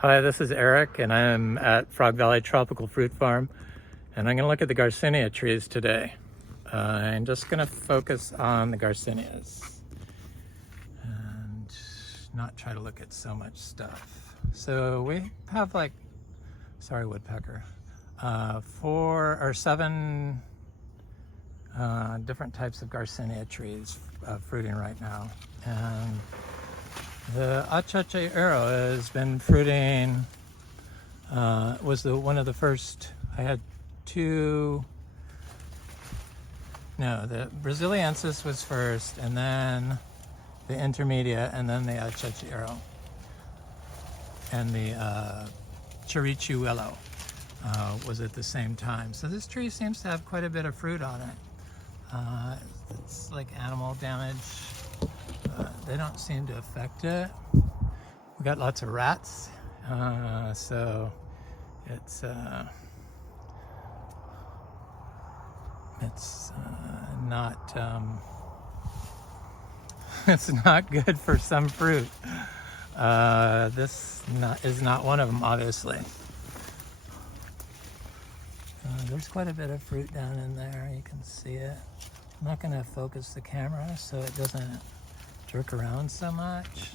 Hi, this is Eric, and I'm at Frog Valley Tropical Fruit Farm, and I'm going to look at the Garcinia trees today. I'm just going to focus on the Garcinias and not try to look at so much stuff. So we have sorry woodpecker, 4 or 7 different types of Garcinia trees fruiting right now. And the Achachairu has been fruiting, was one of the first. I had 2, no, the brasiliensis was first, and then the intermedia, and then the Achachairu. And the Charichuelo was at the same time. So this tree seems to have quite a bit of fruit on it. It's like animal damage. They don't seem to affect it. We got lots of rats, so it's not it's not good for some fruit. This is not one of them, obviously. There's quite a bit of fruit down in there. You can see it. I'm not going to focus the camera so it doesn't jerk around so much,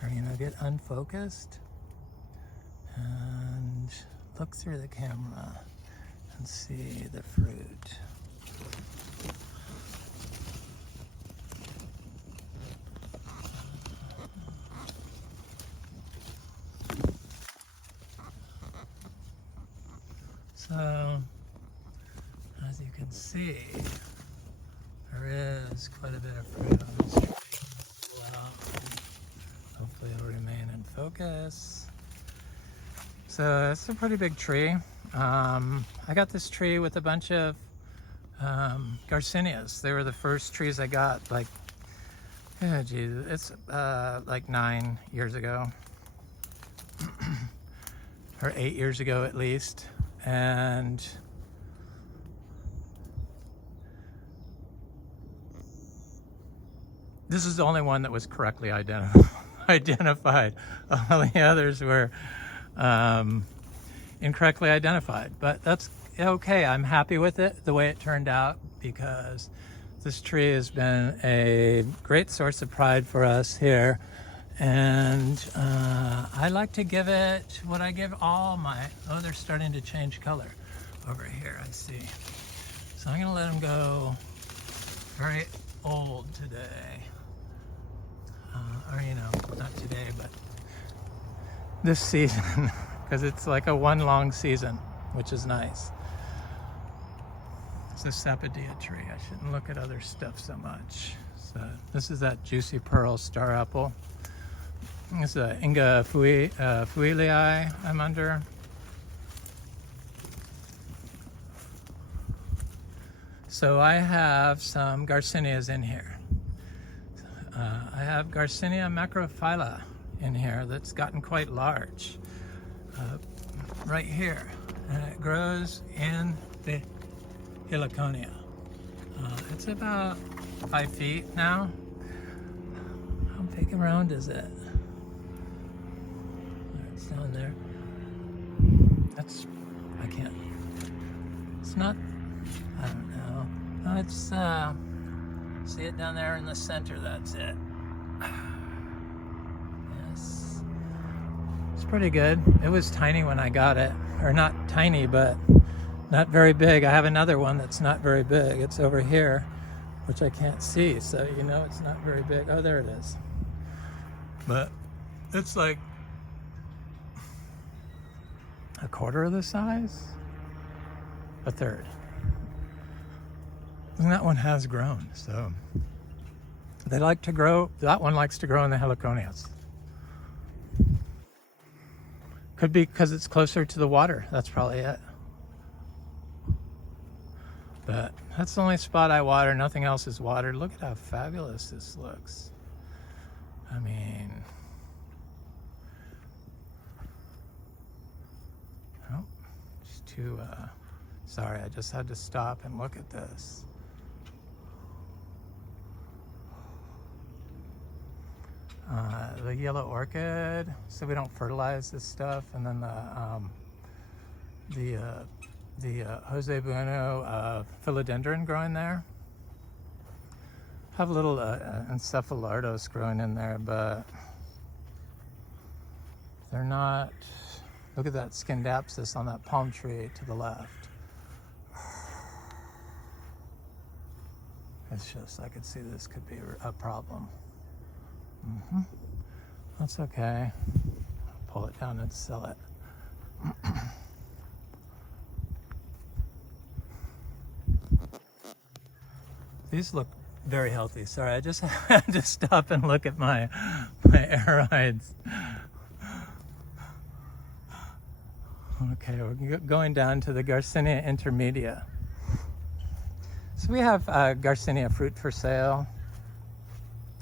or get unfocused. And look through the camera and see the fruit. So, as you can see, there is quite a bit of fruit on this tree. Well, hopefully it'll remain in focus. So it's a pretty big tree. I got this tree with a bunch of Garcinias. They were the first trees I got, it's like 9 years ago. Or 8 years ago at least. And this is the only one that was correctly identified. All the others were incorrectly identified, but that's okay. I'm happy with it, the way it turned out, because this tree has been a great source of pride for us here. And I like to give it what I give all my, they're starting to change color over here, I see. So I'm gonna let them go very old today. Or not today, but this season, because it's like a one long season, which is nice. It's a sapodilla tree. I shouldn't look at other stuff so much. So this is that juicy pearl star apple. This is a Imbe Fruit I'm under. So I have some Garcinias in here. I have Garcinia macrophylla in here that's gotten quite large. Right here. And it grows in the heliconia. It's about 5 feet now. How big around is it? It's down there. It's not, I don't know. No, it's, see it down there in the center, that's it. Yes. It's pretty good. It was tiny when I got it. Or not tiny, but not very big. I have another one that's not very big. It's over here, which I can't see, so it's not very big. Oh, there it is. But it's like a quarter of the size? A third. And that one has grown, so they like to grow. That one likes to grow in the heliconias. Could be because it's closer to the water. That's probably it. But that's the only spot I water. Nothing else is watered. Look at how fabulous this looks. I mean, oh, just too, sorry, I just had to stop and look at this. The yellow orchid, so we don't fertilize this stuff, and then the Jose Bueno philodendron growing there. Have a little encephalardos growing in there, but they're not. Look at that scindapsus on that palm tree to the left. It's just, I could see this could be a problem. That's okay. Pull it down and sell it. These look very healthy. Sorry, I just had to stop and look at my Aroids. Okay, we're going down to the Garcinia intermedia. So we have Garcinia fruit for sale,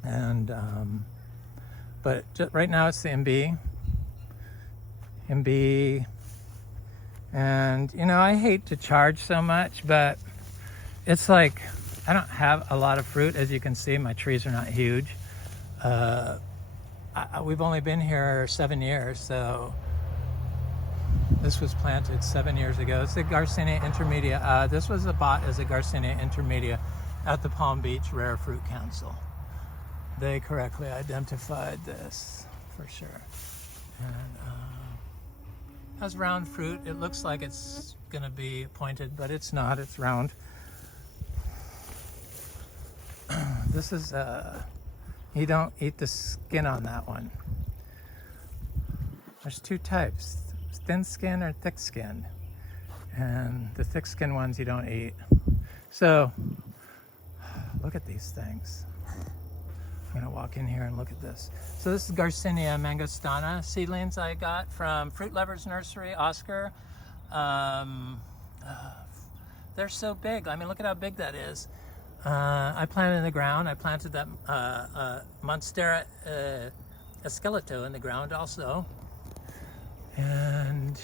and but right now it's the Imbe, and you know, I hate to charge so much, but it's like I don't have a lot of fruit. As you can see, my trees are not huge. We've only been here 7 years, so this was planted 7 years ago. It's the Garcinia intermedia. This was bought as a Garcinia intermedia at the Palm Beach Rare Fruit Council. They correctly identified this for sure. And has round fruit. It looks like it's going to be pointed, but it's not. It's round. This is you don't eat the skin on that one. There's two types, thin skin or thick skin, and the thick skin ones you don't eat. So look at these things. I'm gonna walk in here and look at this. So this is Garcinia Mangosteena seedlings I got from Fruit Lovers Nursery, Oscar. They're so big. I mean, look at how big that is. I planted in the ground. I planted that Monstera esqueleto in the ground also. And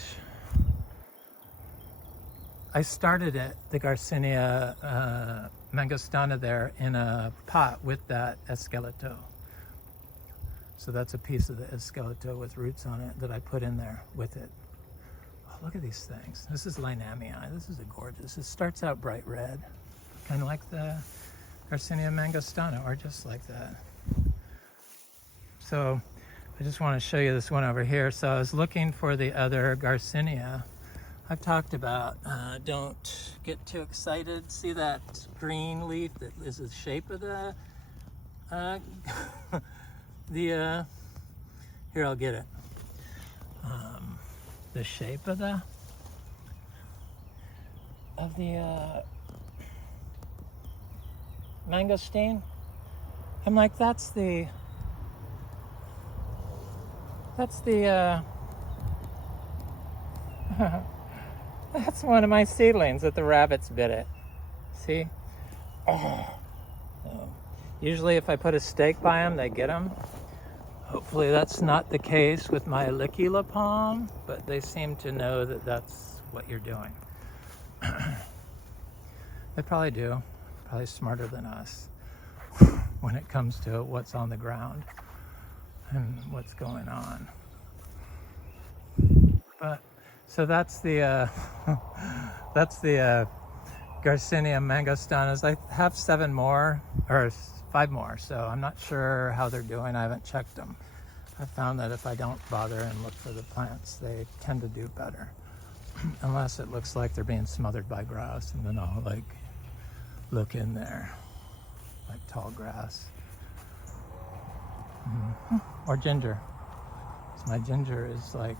I started it, the Garcinia Mangosteena there in a pot with that esqueleto. So that's a piece of the esqueleto with roots on it that I put in there with it. Oh, look at these things. This is Linamii. This is a gorgeous. It starts out bright red, kind of like the Garcinia Mangosteena, or just like that. So I just want to show you this one over here. So I was looking for the other Garcinia. I've talked about don't get too excited. See that green leaf that is the shape of the here, I'll get it. The shape of the mangosteen. I'm like, that's that's one of my seedlings that the rabbits bit it. See? Oh. Usually if I put a stake by them, they get them. Hopefully that's not the case with my Licula palm, but they seem to know that that's what you're doing. They probably do. Probably smarter than us when it comes to what's on the ground and what's going on. But so that's the Garcinia Mangosteenas. I have 7 more or 5 more, so I'm not sure how they're doing. I haven't checked them. I found that if I don't bother and look for the plants, they tend to do better, unless it looks like they're being smothered by grass, and then I'll like look in there, like tall grass. Or ginger. So my ginger is like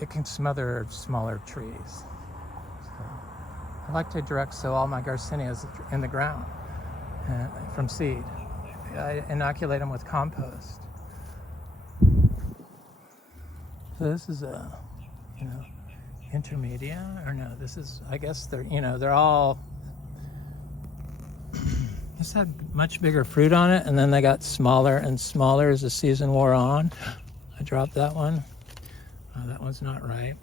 it can smother smaller trees. So I like to direct sow all my Garcinias in the ground from seed. I inoculate them with compost. So this is a, intermedia, or no, this is, I guess they're all, this had much bigger fruit on it, and then they got smaller and smaller as the season wore on. I dropped that one. That one's not right.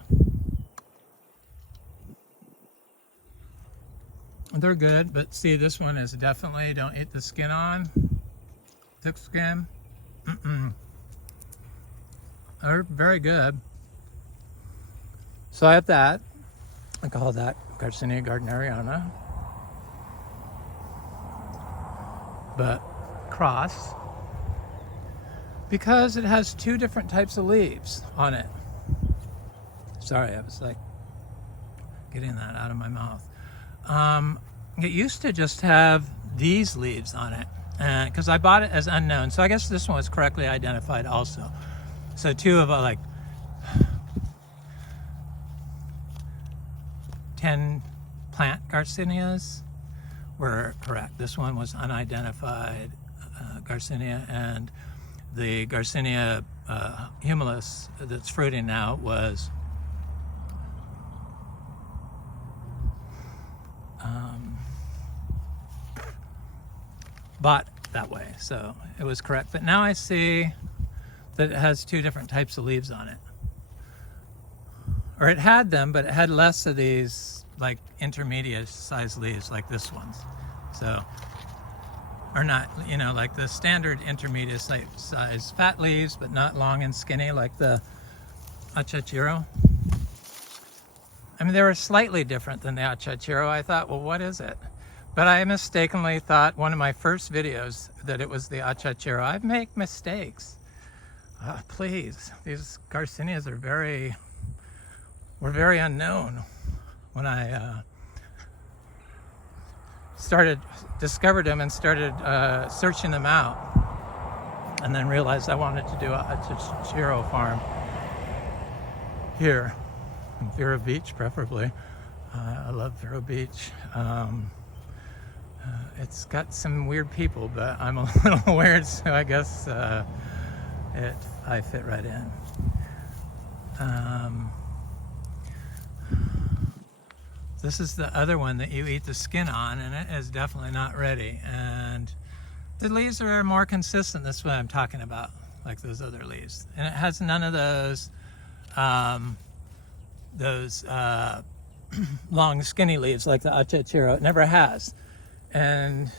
They're good, but see, this one is definitely don't eat the skin on. Thick skin. They're very good. So I have that. I call that Garcinia gardneriana. But cross, because it has two different types of leaves on it. Sorry, I was like getting that out of my mouth. It used to just have these leaves on it, because I bought it as unknown. So I guess this one was correctly identified also. So two of like 10 plant Garcinias were correct. This one was unidentified Garcinia, and the Garcinia humilis that's fruiting now was bought that way, so it was correct. But now I see that it has two different types of leaves on it. Or it had them, but it had less of these like intermediate size leaves like this one's. So, or not, you know, like the standard intermediate size fat leaves, but not long and skinny like the Achachairu. I mean, they were slightly different than the Achachairu. I thought, well, what is it? But I mistakenly thought one of my first videos that it was the Achachairu. I make mistakes. Please, these Garcinias were very unknown when I discovered them and started searching them out, and then realized I wanted to do a Achachairu farm here in Vero Beach, preferably. I love Vero Beach. It's got some weird people, but I'm a little weird, so I guess I fit right in. This is the other one that you eat the skin on, and it is definitely not ready. And the leaves are more consistent. That's what I'm talking about, like those other leaves. And it has none of those long skinny leaves like the Achachairu. It never has. And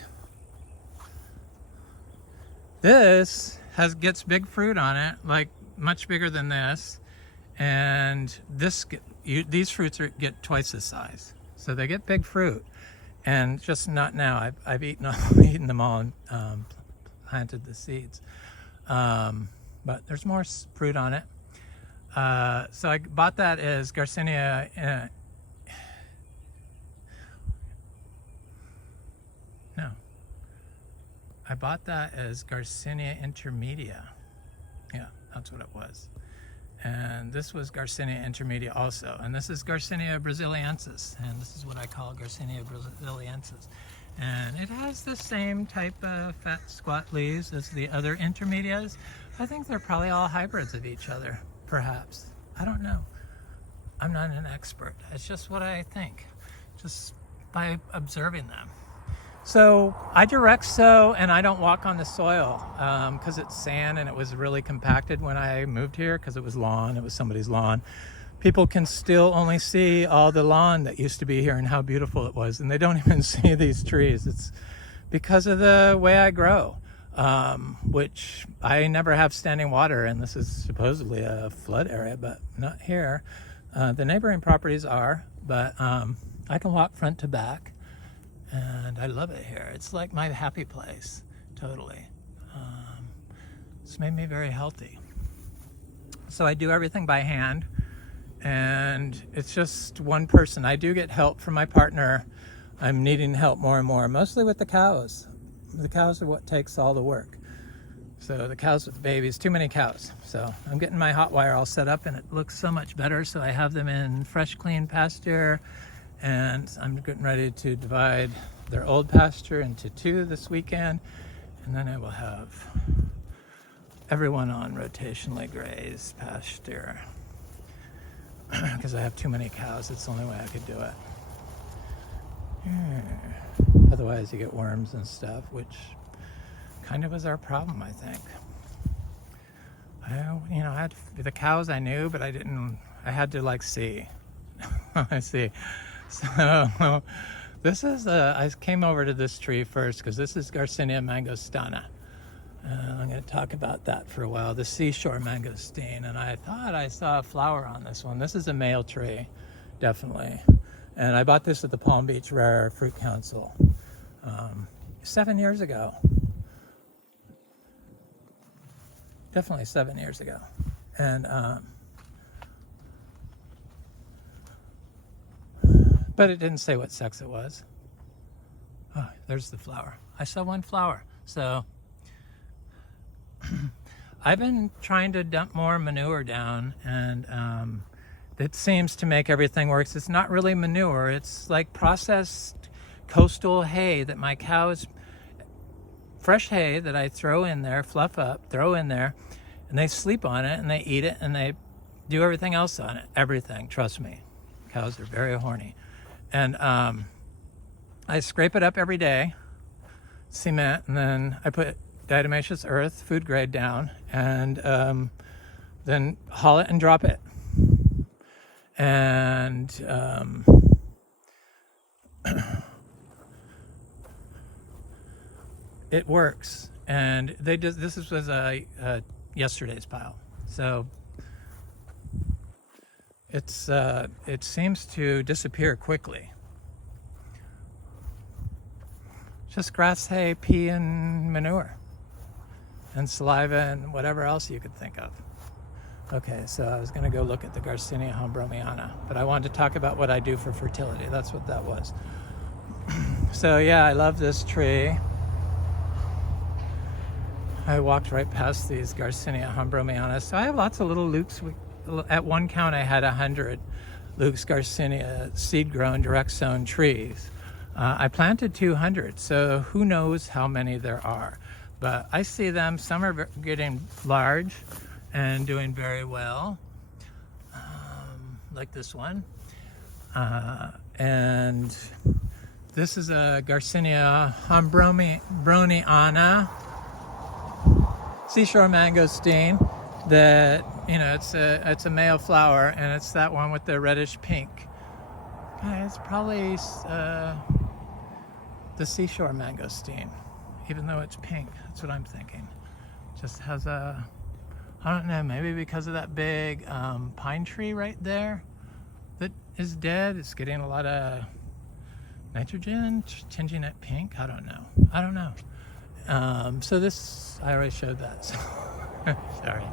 this gets big fruit on it, like much bigger than this. And these fruits get twice the size, so they get big fruit, and just not now. I've eaten them all and planted the seeds, but there's more fruit on it. So I bought that as Garcinia. I bought that as Garcinia intermedia. Yeah, that's what it was. And this was Garcinia intermedia also. And this is Garcinia brasiliensis. And this is what I call Garcinia brasiliensis. And it has the same type of fat squat leaves as the other intermedias. I think they're probably all hybrids of each other, perhaps. I don't know. I'm not an expert. It's just what I think, just by observing them. So I direct sow, and I don't walk on the soil because it's sand, and it was really compacted when I moved here because it was lawn. It was somebody's lawn. People can still only see all the lawn that used to be here and how beautiful it was, and they don't even see these trees. It's because of the way I grow, which I never have standing water, and this is supposedly a flood area, but not here. The neighboring properties are, but I can walk front to back. And I love it here. It's like my happy place, totally. It's made me very healthy. So I do everything by hand, and it's just one person. I do get help from my partner. I'm needing help more and more, mostly with the cows. The cows are what takes all the work. So the cows with the babies, too many cows. So I'm getting my hot wire all set up, and it looks so much better. So I have them in fresh, clean pasture. And I'm getting ready to divide their old pasture into 2 this weekend, and then I will have everyone on rotationally grazed pasture because I have too many cows. It's the only way I could do it. Otherwise you get worms and stuff, which kind of was our problem, I think. I had the cows I knew, but I had to like see. I see. So This is, I came over to this tree first because this is Garcinia mangostana. I'm going to talk about that for a while, the seashore mangosteen. And I thought I saw a flower on this one. This is a male tree, definitely. And I bought this at the Palm Beach Rare Fruit Council 7 years ago. Definitely 7 years ago. And but it didn't say what sex it was. Oh, there's the flower. I saw one flower. So I've been trying to dump more manure down, and it seems to make everything work. It's not really manure. It's like processed coastal hay that my cows, fresh hay that I throw in there, fluff up, throw in there, and they sleep on it, and they eat it, and they do everything else on it. Everything, trust me. Cows are very horny. And I scrape it up every day, cement, and then I put diatomaceous earth, food grade, down, and then haul it and drop it. And it works. And they just, this was yesterday's pile, so it seems to disappear quickly. Just grass, hay, pea, and manure, and saliva, and whatever else you could think of. Okay, so I was going to go look at the Garcinia Madruno, but I wanted to talk about what I do for fertility. That's what that was. So yeah, I love this tree. I walked right past these Garcinia Madruno. So I have lots of little Luke's. At one count, I had 100 Luke's Garcinia seed-grown, direct-sown trees. I planted 200, so who knows how many there are. But I see them. Some are getting large and doing very well, like this one. And this is a Garcinia Madruno seashore mangosteen that, you know, it's a male flower, and it's that one with the reddish pink. It's probably the seashore mangosteen, even though it's pink. That's what I'm thinking. Just has a, I don't know, maybe because of that big pine tree right there that is dead. It's getting a lot of nitrogen, changing it pink. I don't know. So this, I already showed that. So sorry.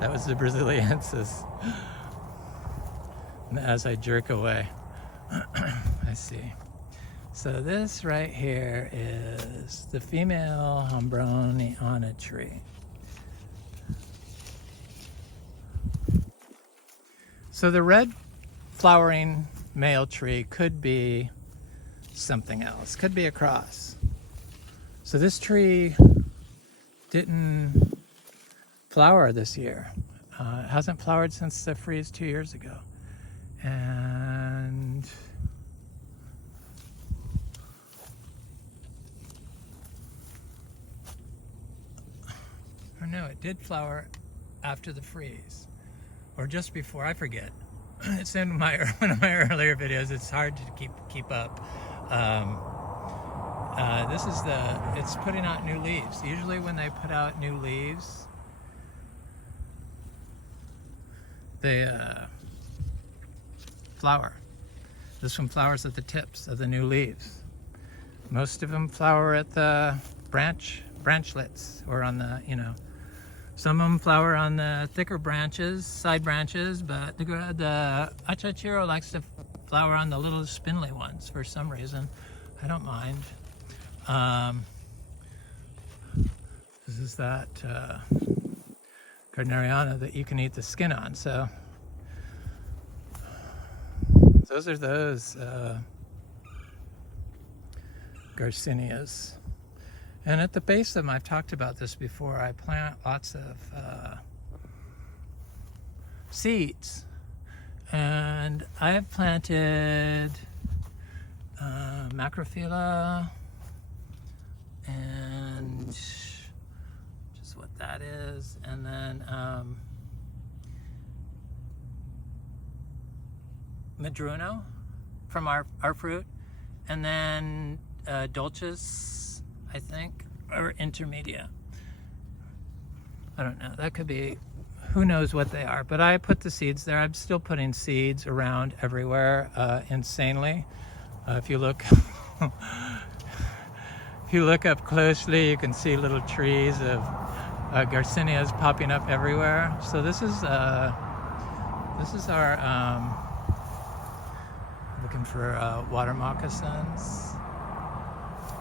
That was the brasiliensis. And as I jerk away, I see. So this right here is the female gardneriana tree. So the red flowering male tree could be something else, could be a cross. So this tree didn't flower this year. It hasn't flowered since the freeze 2 years ago. And or no, it did flower after the freeze, or just before, I forget. It's in one of my earlier videos. It's hard to keep up. This is it's putting out new leaves. Usually when they put out new leaves, they flower. This one flowers at the tips of the new leaves. Most of them flower at the branchlets, or on the, you know, some of them flower on the thicker branches, side branches, but the Achachairu likes to flower on the little spindly ones for some reason. I don't mind. This is that gardneriana that you can eat the skin on. So those are those Garcinias. And at the base of them, I've talked about this before, I plant lots of seeds. And I have planted macrophylla, and just what that is, and then Madruno from our fruit. And then dulces, I think, or intermedia. I don't know, that could be, who knows what they are, but I put the seeds there. I'm still putting seeds around everywhere, insanely. If you look if you look up closely, you can see little trees of Garcinias popping up everywhere. So this is our looking for water moccasins.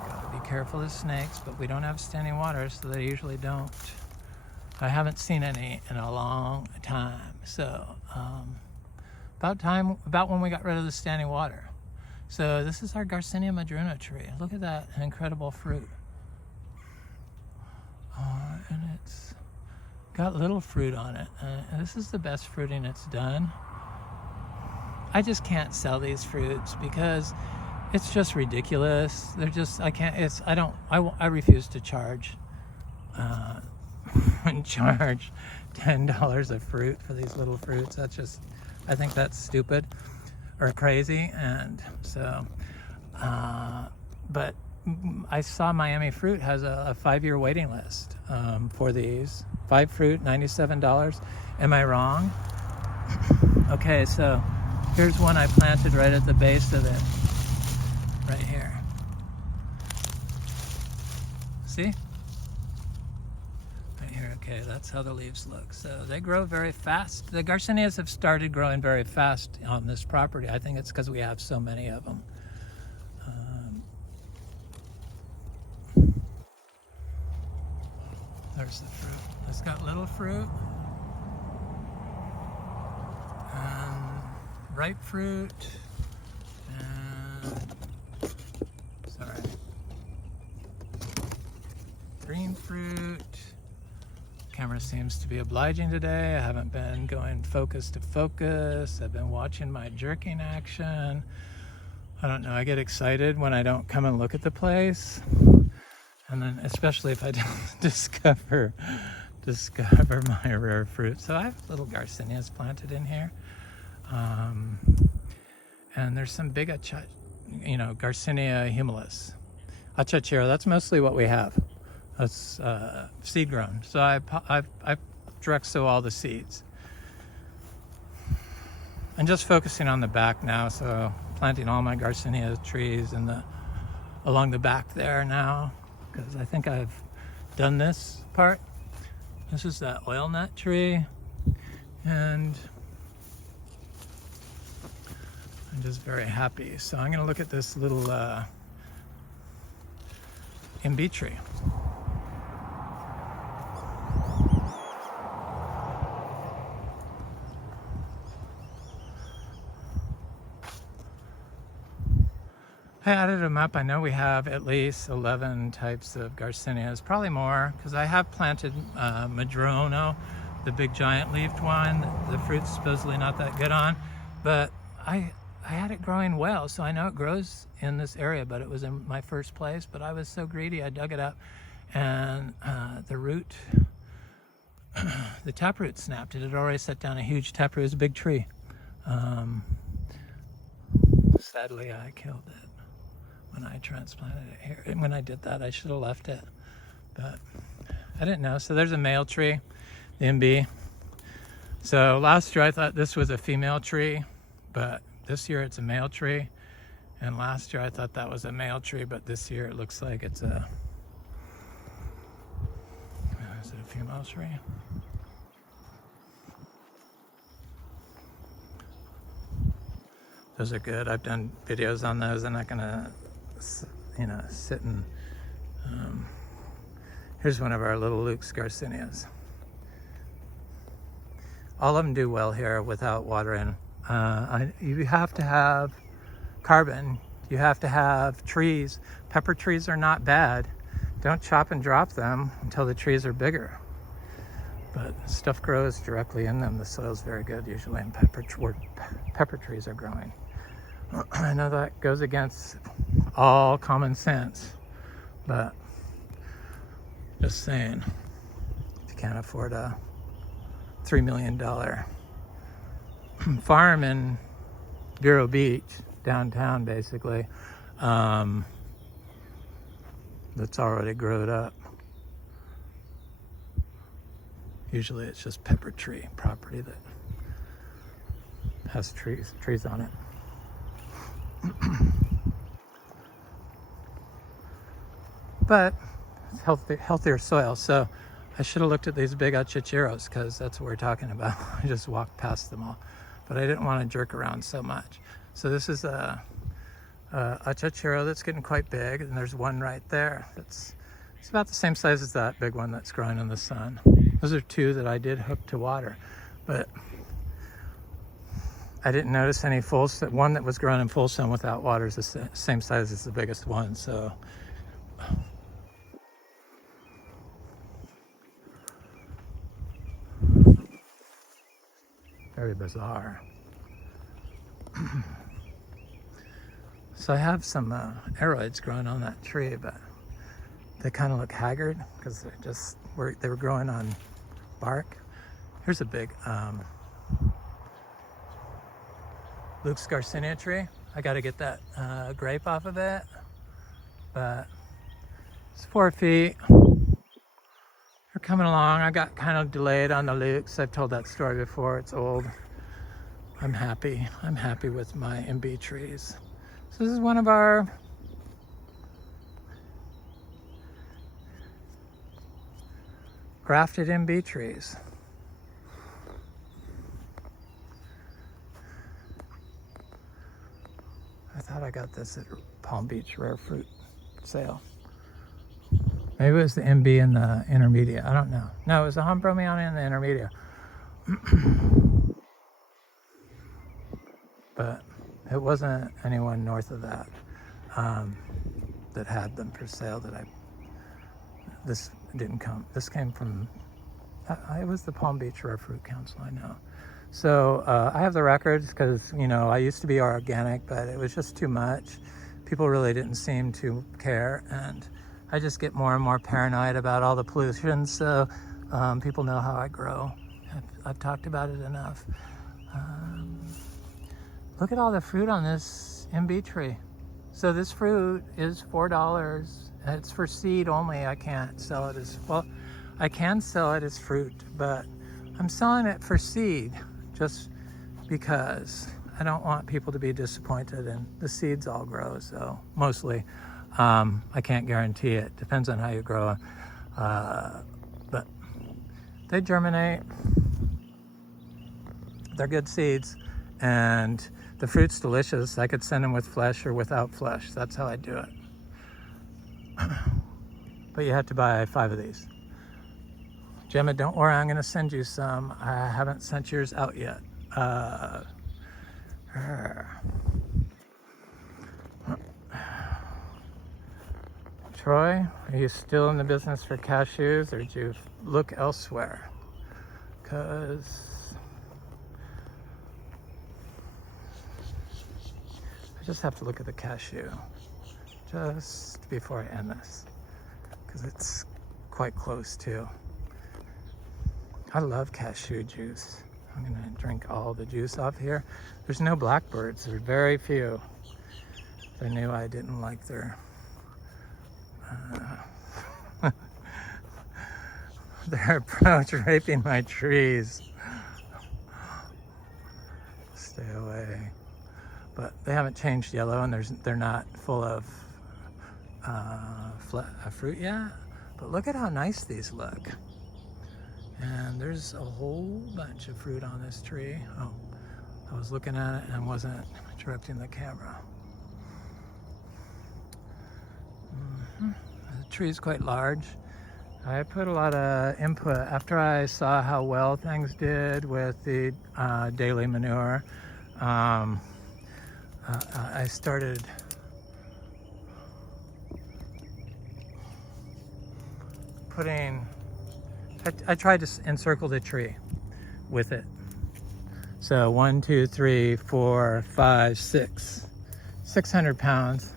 Gotta be careful of snakes, but we don't have standing water, so they usually don't. I haven't seen any in a long time. So about when we got rid of the standing water. So this is our Garcinia Madruno tree. Look at that incredible fruit. And it's got little fruit on it. This is the best fruiting it's done. I just can't sell these fruits because it's just ridiculous. They're just, I refuse to charge and charge $10 a fruit for these little fruits. That's just, I think that's stupid or crazy. And so, but I saw Miami Fruit has a 5-year waiting list for these. 5 fruit, $97. Am I wrong? Okay, so here's one I planted right at the base of it, right here. See? Right here, okay, that's how the leaves look. So they grow very fast. The Garcinias have started growing very fast on this property. I think it's because we have so many of them. There's the fruit. It's got little fruit. Ripe fruit. And, sorry. Green fruit. Camera seems to be obliging today. I haven't been going focus to focus. I've been watching my jerking action. I don't know, I get excited when I don't come and look at the place. And then especially if I don't discover my rare fruit. So I have little Garcinias planted in here. And there's some big Garcinia humilis. Achachairu, that's mostly what we have. That's seed grown. So I direct sow all the seeds. I'm just focusing on the back now, so planting all my Garcinia trees along the back there now, because I think I've done this part. This is that oil nut tree, and I'm just very happy. So I'm going to look at this little Imbe tree. I added them up. I know we have at least 11 types of Garcinias, probably more, because I have planted Madruno, the big giant leafed one. The fruit's supposedly not that good on, but I had it growing well, so I know it grows in this area, but it was in my first place. But I was so greedy, I dug it up, and the root, the taproot snapped. It had already set down a huge taproot. It was a big tree. Sadly, I killed it when I transplanted it here. And when I did that, I should have left it, but I didn't know. So there's a male tree, the Imbe. So last year I thought this was a female tree, but this year it's a male tree. And last year I thought that was a male tree, but this year it looks like it's is it a female tree? Those are good. I've done videos on those. I'm not gonna sit and here's one of our little Luke's Garcinias. All of them do well here without watering. You have to have carbon. You have to have trees. Pepper trees are not bad. Don't chop and drop them until the trees are bigger. But stuff grows directly in them. The soil's very good usually in where pepper trees are growing. I know that goes against all common sense, but just saying, if you can't afford a $3 million farm in Vero Beach, downtown, basically, that's already grown up. Usually it's just pepper tree property that has trees on it. But it's healthier soil, so I should have looked at these big achachairos, because that's what we're talking about. I just walked past them all, but I didn't want to jerk around so much. So this is a Achachairu that's getting quite big, and there's one right there it's about the same size as that big one that's growing in the sun. Those are two that I did hook to water, but I didn't notice any full sun. One that was growing in full sun without water is the same size as the biggest one, so very bizarre. So I have some Aroids growing on that tree, but they kind of look haggard because they were growing on bark. Here's a big Luke's Garcinia tree. I got to get that grape off of it, but it's 4 feet. They're coming along. I got kind of delayed on the Luke's. I've told that story before. It's old. I'm happy. I'm happy with my Imbe trees. So this is one of our grafted Imbe trees. I thought I got this at Palm Beach Rare Fruit sale. Maybe it was the Imbe and the intermedia. I don't know. No, it was the Hybrido and the intermedia. But it wasn't anyone north of that that had them for sale this didn't come. This came from, it was the Palm Beach Rare Fruit Council, I know. So I have the records because, I used to be organic, but it was just too much. People really didn't seem to care, and I just get more and more paranoid about all the pollution, so people know how I grow. I've talked about it enough. Look at all the fruit on this Imbe tree. So this fruit is $4. It's for seed only. I can't sell it as, well, I can sell it as fruit, but I'm selling it for seed just because I don't want people to be disappointed, and the seeds all grow, so mostly. I can't guarantee it. Depends on how you grow them. But they germinate. They're good seeds, and the fruit's delicious. I could send them with flesh or without flesh. That's how I do it. But you have to buy 5 of these. Gemma, don't worry, I'm gonna send you some. I haven't sent yours out yet. Troy, are you still in the business for cashews, or did you look elsewhere? Because I just have to look at the cashew just before I end this, because it's quite close too. I love cashew juice. I'm gonna drink all the juice off here. There's no blackbirds, there are very few. They knew I didn't like their their approach raping my trees. Stay away. But they haven't changed yellow, and they're not full of fruit yet. But look at how nice these look. And there's a whole bunch of fruit on this tree. Oh, I was looking at it and wasn't directing the camera. The tree is quite large. I put a lot of input after I saw how well things did with the daily manure. I started putting, I tried to encircle the tree with it. So 1, 2, 3, 4, 5, 6, 600 pounds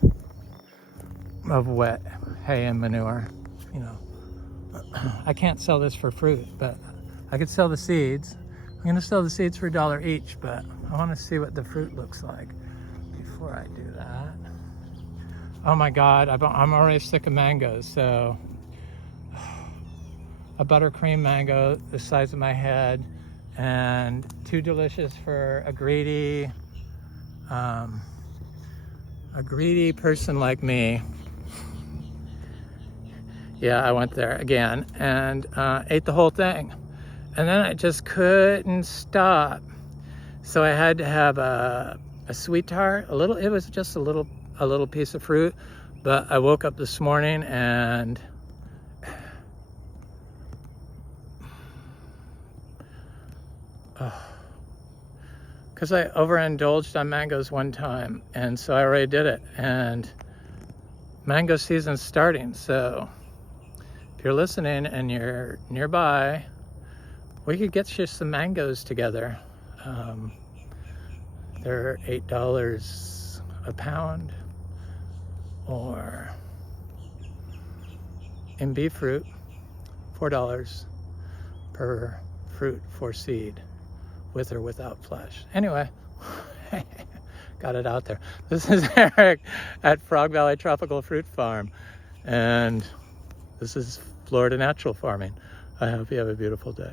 of wet hay and manure. I can't sell this for fruit, but I could sell the seeds. I'm gonna sell the seeds for $1 each, but I wanna see what the fruit looks like before before I do that. Oh my God, I'm already sick of mangoes. So a buttercream mango the size of my head, and too delicious for a greedy person like me. Yeah, I went there again and ate the whole thing, and then I just couldn't stop. So I had to have a sweet tart, a little. It was just a little piece of fruit, but I woke up this morning and because I overindulged on mangoes one time, and so I already did it, and mango season's starting. So if you're listening and you're nearby, we could get you some mangoes together. They're $8 a pound, or Imbe Fruit, $4 per fruit for seed, with or without flesh. Anyway, got it out there. This is Eric at Frog Valley Tropical Fruit Farm, and this is Florida Natural Farming. I hope you have a beautiful day.